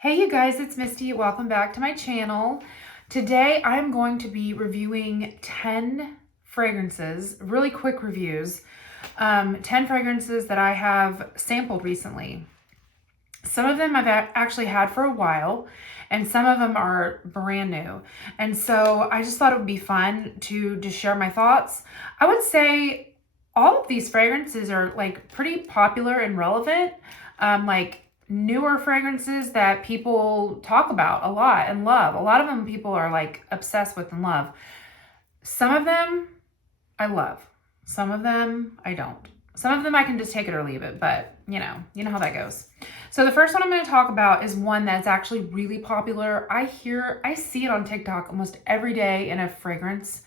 Hey you guys, it's Misty. Welcome back to my channel. Today I'm going to be reviewing 10 fragrances, really quick reviews, 10 fragrances that I have sampled recently. Some of them I've actually had for a while, and some of them are brand new. And so I just thought it would be fun to just share my thoughts. I would say all of these fragrances are like pretty popular and relevant. Like newer fragrances that people talk about a lot and love. A lot of them people are like obsessed with and love. Some of them I love. Some of them I don't. Some of them I can just take it or leave it, but you know how that goes. So the first one I'm going to talk about is one that's actually really popular. I see it on TikTok almost every day in a fragrance,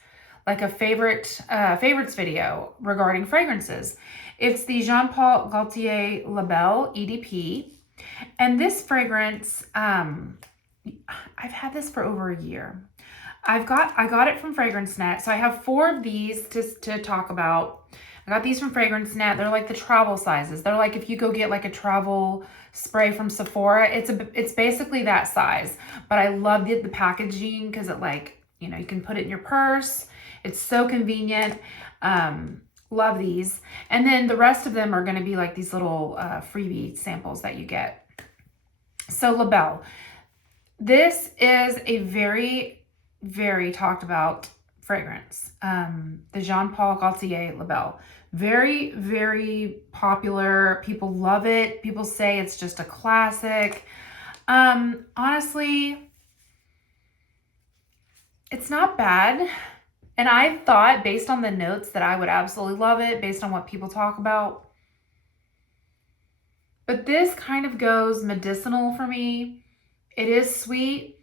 like a favorites video regarding fragrances. It's the Jean Paul Gaultier La Belle EDP. And this fragrance, I've had this for over a year. I got it from FragranceNet. So I have 4 of these to talk about. I got these from FragranceNet. They're like the travel sizes. They're like if you go get like a travel spray from Sephora, it's basically that size. But I love the packaging because it you can put it in your purse. It's so convenient. Love these. And then the rest of them are going to be like these little freebie samples that you get. So La Belle. This is a very, very talked about fragrance. The Jean Paul Gaultier La Belle. Very, very popular. People love it. People say it's just a classic. Honestly, it's not bad. And I thought, based on the notes, that I would absolutely love it based on what people talk about. But this kind of goes medicinal for me. It is sweet,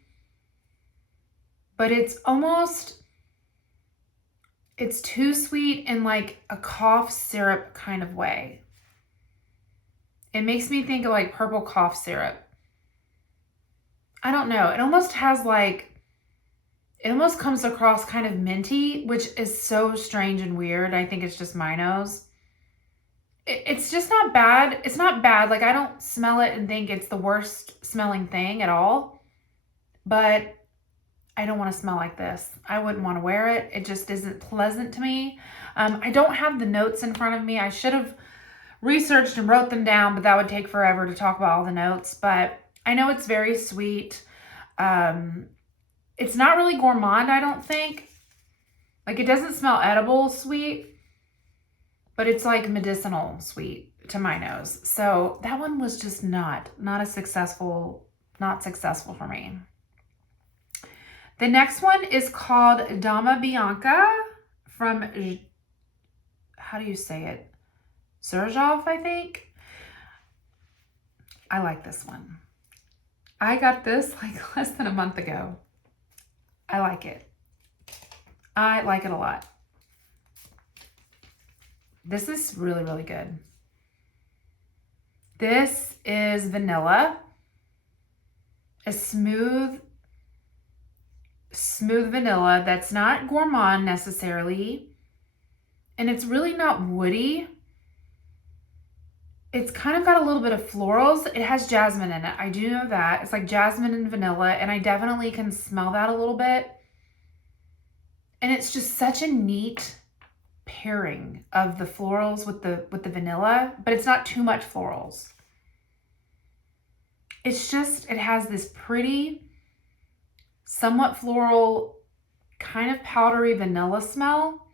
but it's too sweet in like a cough syrup kind of way. It makes me think of like purple cough syrup. I don't know. It almost comes across kind of minty, which is so strange and weird. I think it's just my nose. It's just not bad. It's not bad. Like I don't smell it and think it's the worst smelling thing at all. But I don't want to smell like this. I wouldn't want to wear it. It just isn't pleasant to me. I don't have the notes in front of me. I should have researched and wrote them down, but that would take forever to talk about all the notes. But I know it's very sweet. It's not really gourmand, I don't think. Like it doesn't smell edible sweet, but it's like medicinal sweet to my nose. So that one was just not successful for me. The next one is called Dama Bianca from, how do you say it? Xerjoff, I think. I like this one. I got this like less than a month ago. I like it. I like it a lot. This is really, really good. This is vanilla. A smooth vanilla that's not gourmand necessarily. And it's really not woody. It's kind of got a little bit of florals. It has jasmine in it. I do know that. It's like jasmine and vanilla, and I definitely can smell that a little bit. And it's just such a neat pairing of the florals with the vanilla, but it's not too much florals. It's just, it has this pretty, somewhat floral, kind of powdery vanilla smell,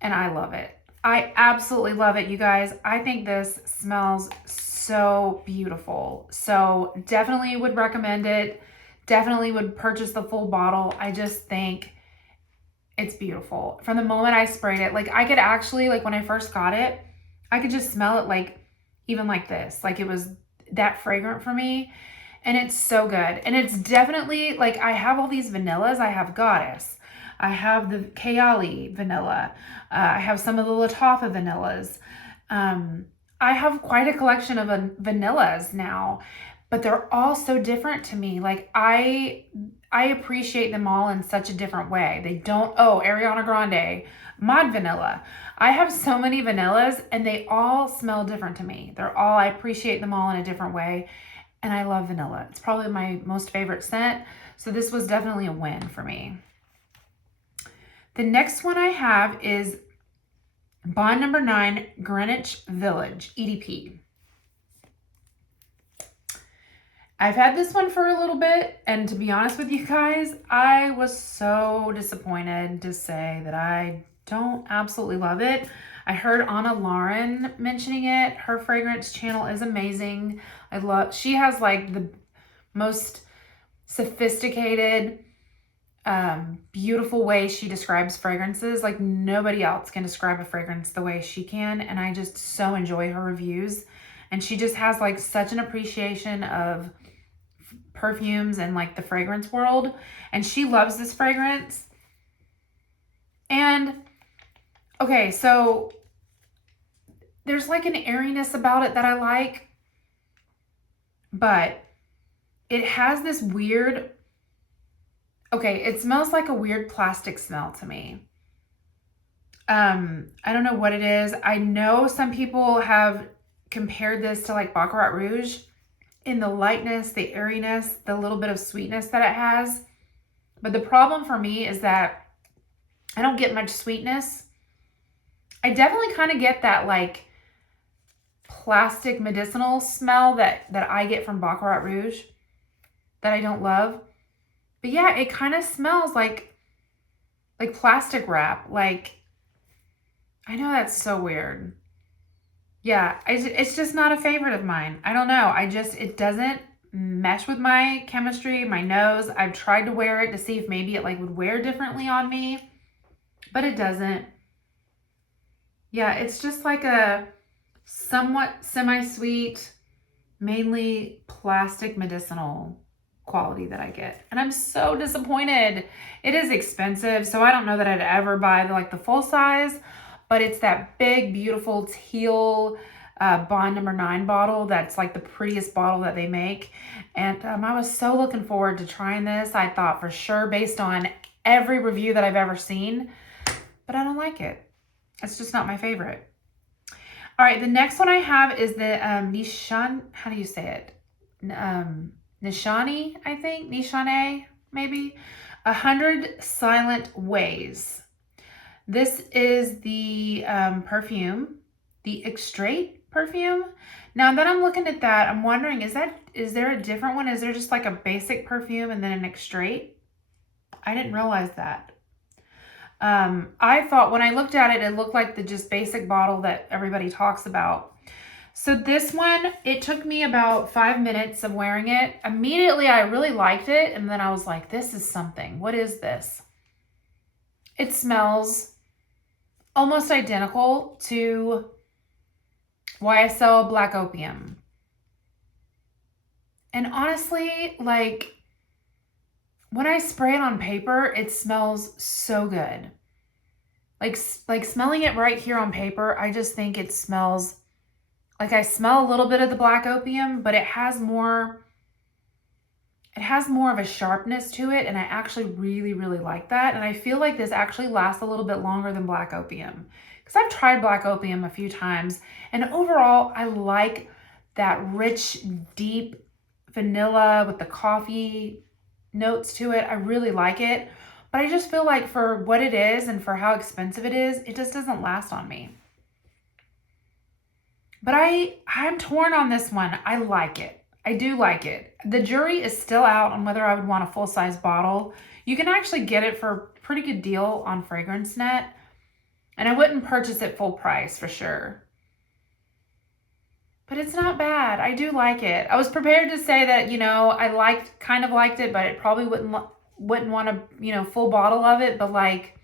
and I love it. I absolutely love it, you guys. I think this smells so beautiful. So definitely would recommend it. Definitely would purchase the full bottle. I just think it's beautiful. From the moment I sprayed it, like I could actually, like when I first got it, I could just smell it like, even like this. Like it was that fragrant for me. And it's so good. And it's definitely, like I have all these vanillas. I have Goddess. I have the Kayali vanilla. I have some of the Lattafa vanillas. I have quite a collection of vanillas now, but they're all so different to me. Like I appreciate them all in such a different way. They don't, Ariana Grande, Mod Vanilla. I have so many vanillas and they all smell different to me. I appreciate them all in a different way. and I love vanilla. It's probably my most favorite scent. So this was definitely a win for me. The next one I have is Bond Number 9 Greenwich Village EDP. I've had this one for a little bit, and to be honest with you guys, I was so disappointed to say that I don't absolutely love it. I heard Anna Lauren mentioning it. Her fragrance channel is amazing. She has like the most sophisticated, beautiful way she describes fragrances. Like nobody else can describe a fragrance the way she can. And I just so enjoy her reviews. And she just has like such an appreciation of perfumes and like the fragrance world. And she loves this fragrance. And okay, so there's like an airiness about it that I like, but it has this weird, okay, it smells like a weird plastic smell to me. I don't know what it is. I know some people have compared this to like Baccarat Rouge in the lightness, the airiness, the little bit of sweetness that it has. But the problem for me is that I don't get much sweetness. I definitely kind of get that like plastic medicinal smell that I get from Baccarat Rouge that I don't love. But yeah, it kind of smells like plastic wrap. Like, I know that's so weird. Yeah, it's just not a favorite of mine. I don't know. It doesn't mesh with my chemistry, my nose. I've tried to wear it to see if maybe it like would wear differently on me, but it doesn't. Yeah, it's just like a somewhat semi-sweet, mainly plastic medicinal quality that I get. And I'm so disappointed. It is expensive, so I don't know that I'd ever buy the full size, but it's that big, beautiful teal Bond Number 9 bottle that's like the prettiest bottle that they make. And I was so looking forward to trying this. I thought for sure, based on every review that I've ever seen, but I don't like it. It's just not my favorite. All right, the next one I have is the Nishan, how do you say it? Nishani, I think, Nishane, maybe. 100 Silent Ways. This is the perfume, the Extrait perfume. Now that I'm looking at that, I'm wondering, is there a different one? Is there just like a basic perfume and then an Extrait? I didn't realize that. I thought when I looked at it, it looked like the just basic bottle that everybody talks about. So this one, it took me about 5 minutes of wearing it. Immediately, I really liked it. And then I was like, this is something. What is this? It smells almost identical to YSL Black Opium. And honestly, like, when I spray it on paper, it smells so good. Like smelling it right here on paper, I just think it smells like I smell a little bit of the Black Opium, but it has more of a sharpness to it, and I actually really, really like that. And I feel like this actually lasts a little bit longer than Black Opium, because I've tried Black Opium a few times, and overall, I like that rich, deep vanilla with the coffee notes to it. I really like it, but I just feel like for what it is and for how expensive it is, it just doesn't last on me. But I'm torn on this one. I like it. I do like it. The jury is still out on whether I would want a full-size bottle. You can actually get it for a pretty good deal on FragranceNet, and I wouldn't purchase it full price for sure. But it's not bad. I do like it. I was prepared to say that, I kind of liked it, but it probably wouldn't want a, full bottle of it. But like,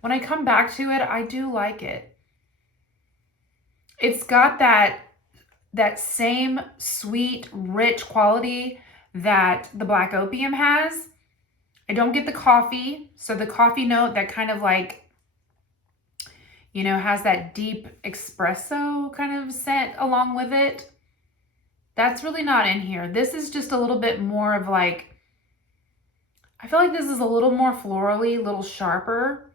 when I come back to it, I do like it. It's got that same sweet, rich quality that the Black Opium has. I don't get the coffee. So the coffee note that kind of like, has that deep espresso kind of scent along with it. That's really not in here. This is just a little bit more of like, I feel like this is a little more florally, a little sharper,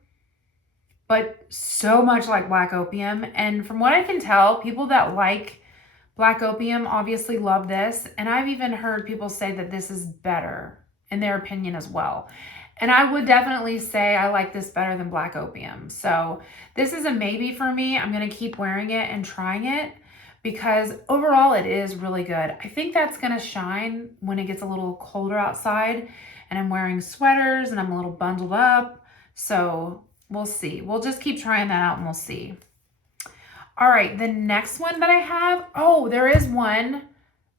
but so much like Black Opium. And from what I can tell, people that like Black Opium obviously love this, and I've even heard people say that this is better in their opinion as well. And I would definitely say I like this better than Black Opium. So this is a maybe for me. I'm going to keep wearing it and trying it because overall it is really good. I think that's going to shine when it gets a little colder outside and I'm wearing sweaters and I'm a little bundled up. So we'll see. We'll just keep trying that out and we'll see. All right, the next one that I have, oh, there is one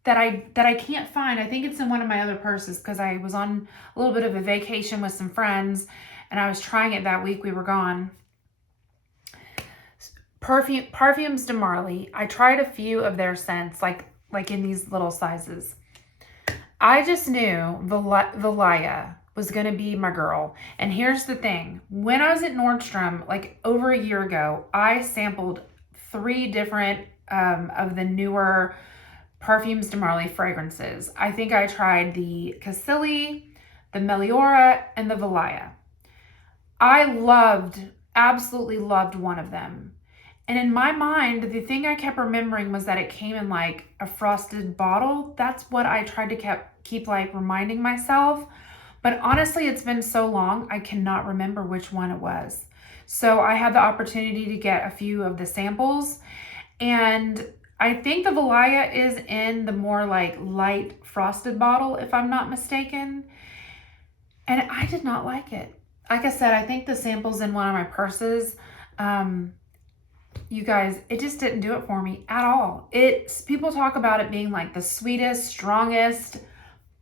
that I can't find. I think it's in one of my other purses because I was on a little bit of a vacation with some friends and I was trying it that week we were gone. Parfums de Marly. I tried a few of their scents, like in these little sizes. I just knew Valaya was going to be my girl. And here's the thing. When I was at Nordstrom, like over a year ago, I sampled 3 different of the newer Parfums de Marly fragrances. I think I tried the Casilli, the Meliora, and the Valaya. I absolutely loved one of them. And in my mind, the thing I kept remembering was that it came in like a frosted bottle. That's what I tried to keep like reminding myself. But honestly, it's been so long, I cannot remember which one it was. So I had the opportunity to get a few of the samples, and I think the Valaya is in the more like light frosted bottle, if I'm not mistaken. And I did not like it. Like I said, I think the sample's in one of my purses. You guys, it just didn't do it for me at all. People talk about it being like the sweetest, strongest,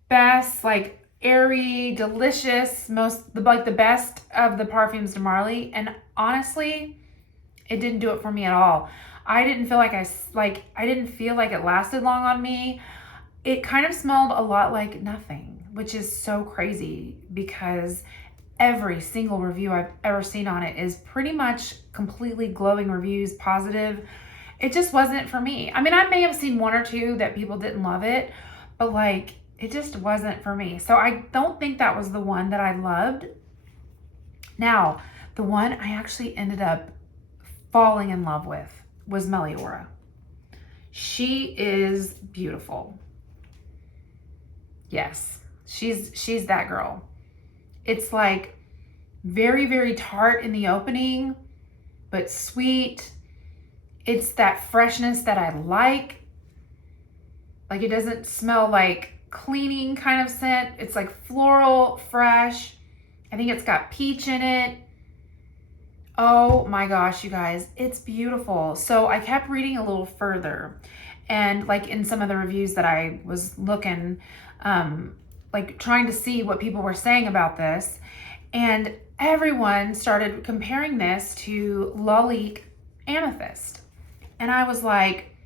best, like airy, delicious, the best of the Parfums de Marly. And honestly, it didn't do it for me at all. I didn't feel like I didn't feel like it lasted long on me. It kind of smelled a lot like nothing, which is so crazy because every single review I've ever seen on it is pretty much completely glowing reviews, positive. It just wasn't for me. I mean, I may have seen 1 or 2 that people didn't love it, but like, it just wasn't for me. So I don't think that was the one that I loved. Now, the one I actually ended up falling in love with was Meliora. She is beautiful. Yes, she's that girl. It's like very, very tart in the opening, but sweet. It's that freshness that I like. Like it doesn't smell like cleaning kind of scent. It's like floral, fresh. I think it's got peach in it. Oh my gosh, you guys, it's beautiful. So I kept reading a little further, and like in some of the reviews that I was looking, like trying to see what people were saying about this, and everyone started comparing this to Lalique Amethyst. And I was like,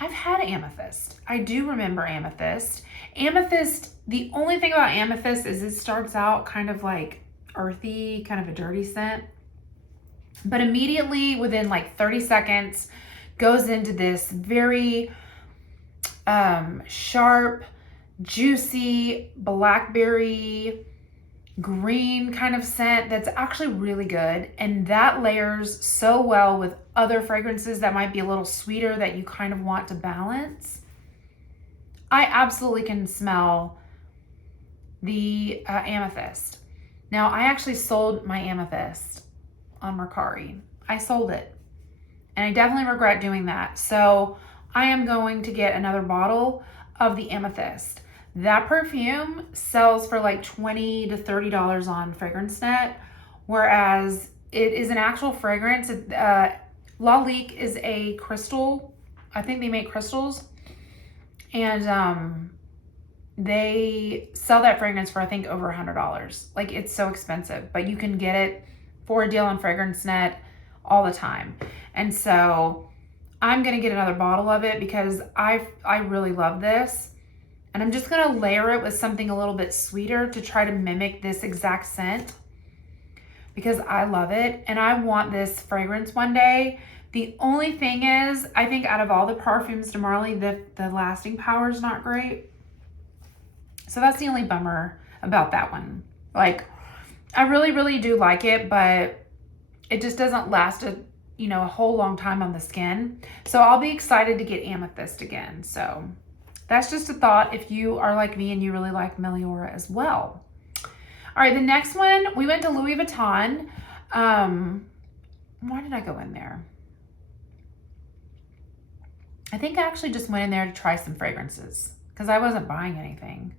I've had Amethyst. I do remember Amethyst. Amethyst, the only thing about Amethyst is it starts out kind of like earthy, kind of a dirty scent. But immediately within like 30 seconds goes into this very sharp, juicy, blackberry, green kind of scent that's actually really good. And that layers so well with other fragrances that might be a little sweeter that you kind of want to balance. I absolutely can smell the Amethyst. Now, I actually sold my Amethyst on Mercari. I sold it. And I definitely regret doing that. So I am going to get another bottle of the Amethyst. That perfume sells for like $20 to $30 on FragranceNet, whereas it is an actual fragrance. Lalique is a crystal. I think they make crystals. And they sell that fragrance for I think over $100. Like it's so expensive, but you can get it for a deal on FragranceNet all the time. And so I'm gonna get another bottle of it because I really love this. And I'm just gonna layer it with something a little bit sweeter to try to mimic this exact scent because I love it and I want this fragrance one day. The only thing is, I think out of all the Parfums de Marly, the lasting power is not great. So that's the only bummer about that one. Like, I really, really do like it, but it just doesn't last you know, a whole long time on the skin. So I'll be excited to get Amethyst again. So that's just a thought if you are like me and you really like Meliora as well. All right, the next one, we went to Louis Vuitton. Why did I go in there? I think I actually just went in there to try some fragrances because I wasn't buying anything.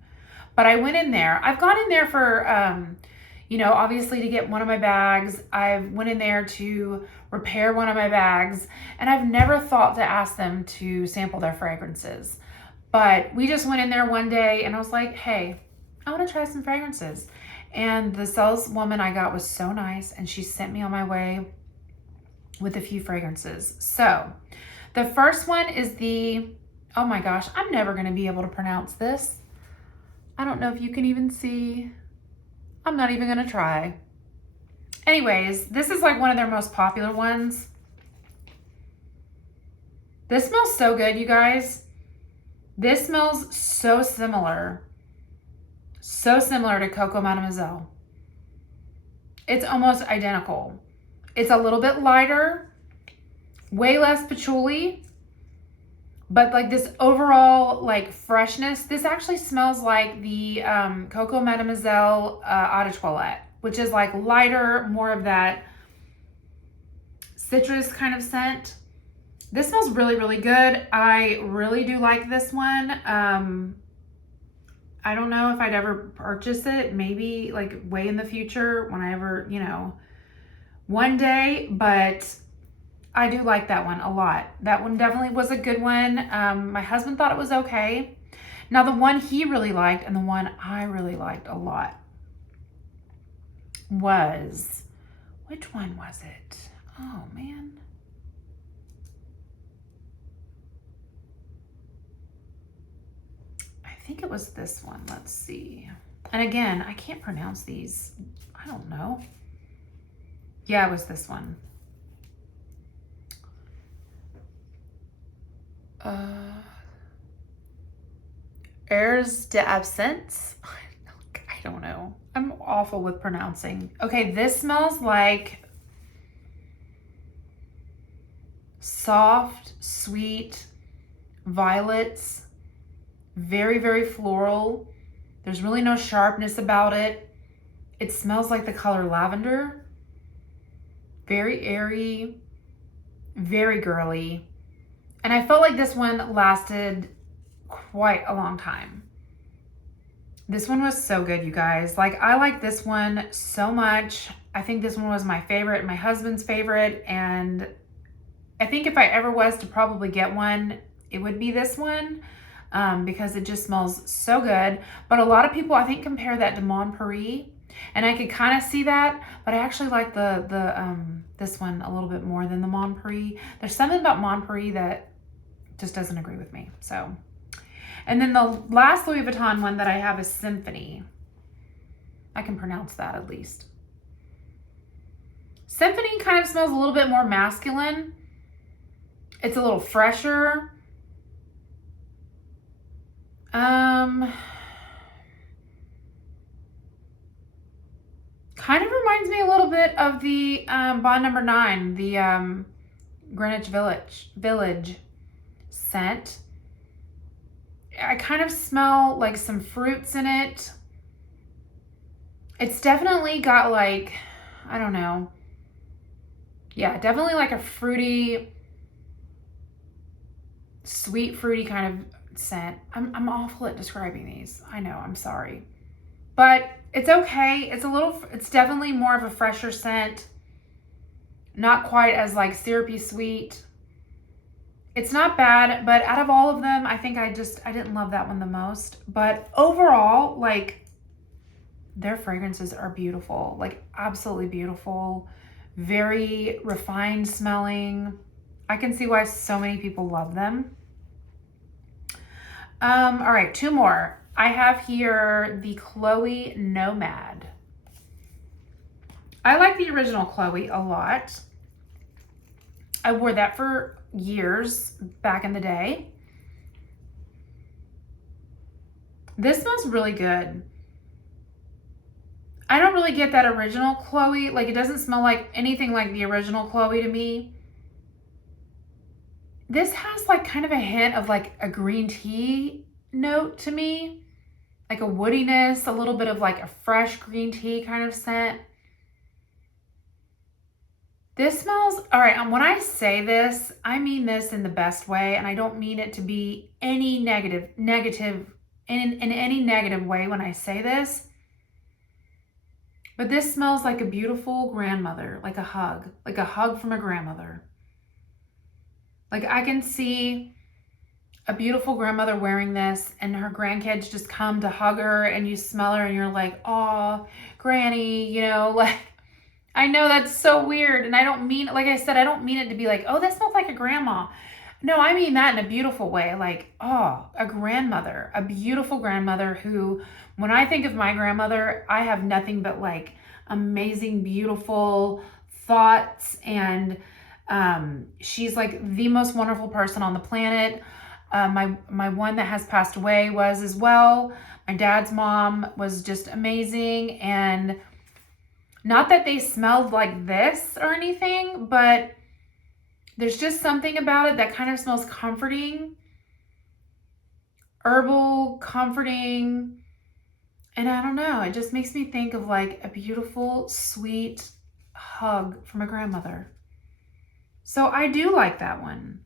But I went in there. I've gone in there for, you know, obviously to get one of my bags. I went in there to repair one of my bags. And I've never thought to ask them to sample their fragrances. But we just went in there one day and I was like, hey, I want to try some fragrances. And the saleswoman I got was so nice. And she sent me on my way with a few fragrances. So the first one is the, oh my gosh, I'm never going to be able to pronounce this. I don't know if you can even see. I'm not even going to try. Anyways, this is like one of their most popular ones. This smells so good, you guys. This smells so similar. So similar to Coco Mademoiselle. It's almost identical. It's a little bit lighter, way less patchouli, but like this overall like freshness. This actually smells like the Coco Mademoiselle Eau de Toilette, which is like lighter, more of that citrus kind of scent. This smells really, really good. I really do like this one. I don't know if I'd ever purchase it, maybe like way in the future when I ever, you know, one day, but I do like that one a lot. That one definitely was a good one. My husband thought it was okay. Now the one he really liked and the one I really liked a lot was, which one was it? Oh man. I think it was this one. Let's see. And again, I can't pronounce these. I don't know. Yeah, it was this one. Airs d'Absence. I don't know. I'm awful with pronouncing. Okay, this smells like soft, sweet violets. Very, very floral. There's really no sharpness about it. It smells like the color lavender. Very airy, very girly. And I felt like this one lasted quite a long time. This one was so good, you guys. Like, I like this one so much. I think this one was my favorite, my husband's favorite. And I think if I ever was to probably get one, it would be this one. Because it just smells so good. But a lot of people, I think, compare that to Mon Paris, and I could kind of see that, but I actually like this one a little bit more than the Mon Paris. There's something about Mon Paris that just doesn't agree with me. So, and then the last Louis Vuitton one that I have is Symphony. I can pronounce that at least. Symphony kind of smells a little bit more masculine. It's a little fresher. Kind of reminds me a little bit of the Bond Number 9, the Greenwich Village scent. I kind of smell like some fruits in it. It's definitely got like, I don't know. Yeah, definitely like a fruity, sweet, fruity kind of scent. I'm awful at describing these. I know, I'm sorry. But it's okay. It's definitely more of a fresher scent. Not quite as like syrupy sweet. It's not bad, but out of all of them, I think I didn't love that one the most. But overall, like, their fragrances are beautiful, like absolutely beautiful, very refined smelling. I can see why so many people love them. All right, two more. I have here the Chloe Nomad. I like the original Chloe a lot. I wore that for years back in the day. This smells really good. I don't really get that original Chloe. Like, it doesn't smell like anything like the original Chloe to me. This has like kind of a hint of like a green tea note to me, like a woodiness, a little bit of like a fresh green tea kind of scent. This smells, all right, when I say this, I mean this in the best way, and I don't mean it to be any negative, in any negative way when I say this. But this smells like a beautiful grandmother, like a hug from a grandmother. Like I can see a beautiful grandmother wearing this and her grandkids just come to hug her and you smell her and you're like, oh, Granny, you know, like, I know that's so weird. And I don't mean, like I said, I don't mean it to be like, oh, that smells like a grandma. No, I mean that in a beautiful way. Like, oh, a grandmother, a beautiful grandmother who, when I think of my grandmother, I have nothing but like amazing, beautiful thoughts. And she's like the most wonderful person on the planet. My one that has passed away was as well. My dad's mom was just amazing. And not that they smelled like this or anything, but there's just something about it that kind of smells comforting, herbal, comforting. And I don't know, it just makes me think of like a beautiful, sweet hug from a grandmother. So I do like that one.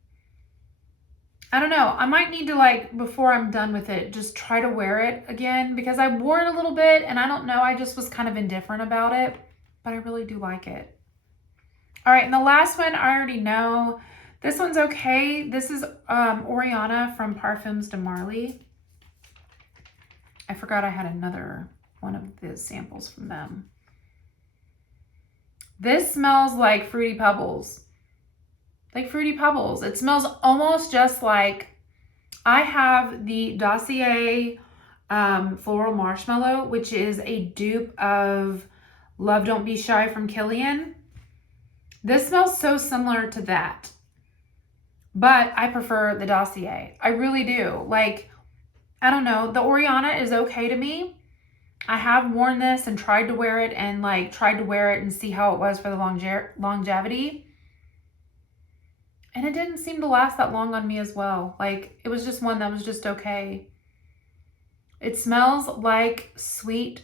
I don't know, I might need to, like, before I'm done with it, just try to wear it again, because I wore it a little bit and I don't know, I just was kind of indifferent about it, but I really do like it. All right, and the last one I already know. This one's okay. This is Oriana from Parfums de Marly. I forgot I had another one of the samples from them. This smells like Fruity Pebbles. Like Fruity Pebbles. It smells almost just like, I have the Dossier Floral Marshmallow, which is a dupe of Love Don't Be Shy from Kilian. This smells so similar to that, but I prefer the Dossier. I really do. Like, I don't know, the Oriana is okay to me. I have worn this and tried to wear it and like tried to wear it and see how it was for the longevity. And it didn't seem to last that long on me as well. Like, it was just one that was just okay. It smells like sweet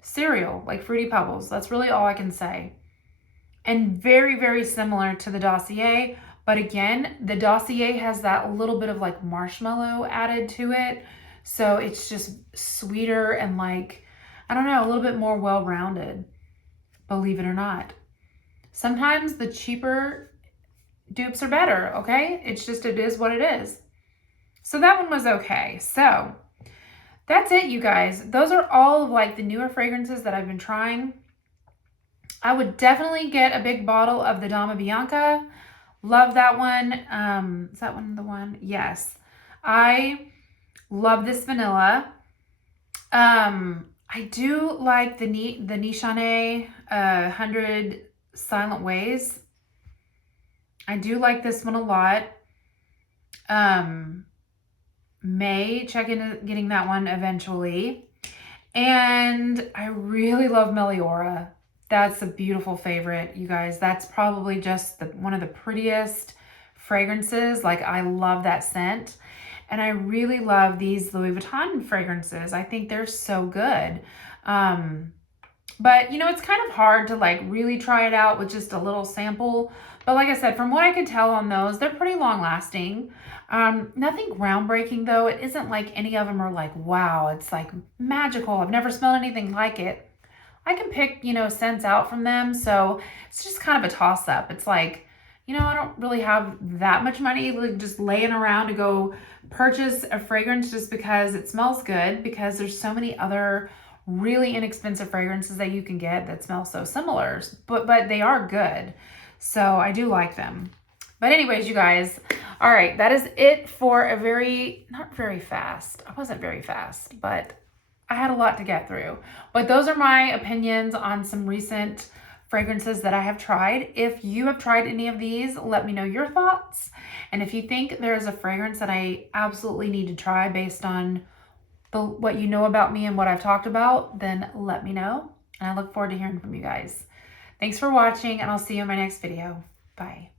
cereal, like Fruity Pebbles. That's really all I can say. And very, very similar to the Dossier. But again, the Dossier has that little bit of like marshmallow added to it. So it's just sweeter and like, I don't know, a little bit more well-rounded, believe it or not. Sometimes the cheaper dupes are better, okay? It's just, it is what it is. So that one was okay. So that's it, you guys. Those are all of like the newer fragrances that I've been trying. I would definitely get a big bottle of the Dama Bianca. Love that one. Is that one the one? Yes. I love this vanilla. I do like the Nishane 100 Silent Ways. I do like this one a lot. May check into getting that one eventually. And I really love Meliora. That's a beautiful favorite, you guys. That's probably just one of the prettiest fragrances. Like, I love that scent. And I really love these Louis Vuitton fragrances. I think they're so good. But, you know, it's kind of hard to like really try it out with just a little sample. But like I said, from what I could tell on those, they're pretty long lasting. Nothing groundbreaking though. It isn't like any of them are like, wow, it's like magical. I've never smelled anything like it. I can pick, you know, scents out from them. So it's just kind of a toss up. It's like, you know, I don't really have that much money like just laying around to go purchase a fragrance just because it smells good, because there's so many other really inexpensive fragrances that you can get that smell so similar, but they are good. So I do like them. But anyways, you guys, all right, that is it for a not very fast. I wasn't very fast, but I had a lot to get through. But those are my opinions on some recent fragrances that I have tried. If you have tried any of these, let me know your thoughts. And if you think there is a fragrance that I absolutely need to try based on what you know about me and what I've talked about, then let me know. And I look forward to hearing from you guys. Thanks for watching, and I'll see you in my next video. Bye.